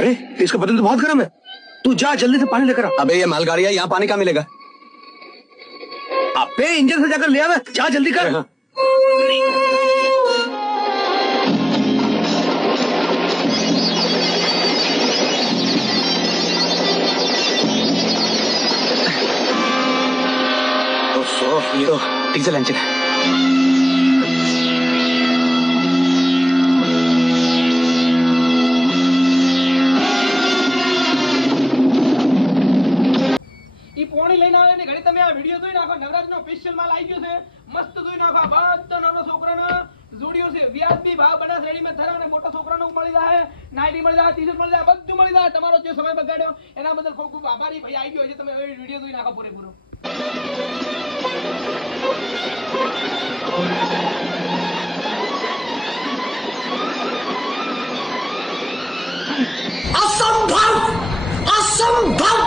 अरे इसका बदन तो बहुत गर्म है, तू जा जल्दी से पानी लेकर आ। अबे ये मालगाड़ी है, यहाँ पानी कहाँ मिलेगा? अबे इंजन से जाकर ले आवे, जा जल्दी कर। हाँ। ये तो डीजल इंजन है। પોણી લઈને આવે ને ઘડી તમે આ વિડિયો જોઈ નાખો. નવરાત્રીનો સ્પેશિયલ માલ આવી ગયો છે, મસ્ત જોઈ નાખો. બધા નાના છોકરાના જોડીઓ છે, વ્યાજબી ભાવ બનાસ રેડીમેડ થરા અને મોટા છોકરાનું મળી જાય, નાઈટી મળી જાય, ટી-શર્ટ મળી જાય, બધું મળી જાય. તમારો જે સમય બગાડ્યો એના બદલ ખૂબ ખૂબ આભારી. ભાઈ આવી ગયો છે, તમે હવે વિડિયો જોઈ નાખો પૂરેપૂરો. असंभव, असंभव।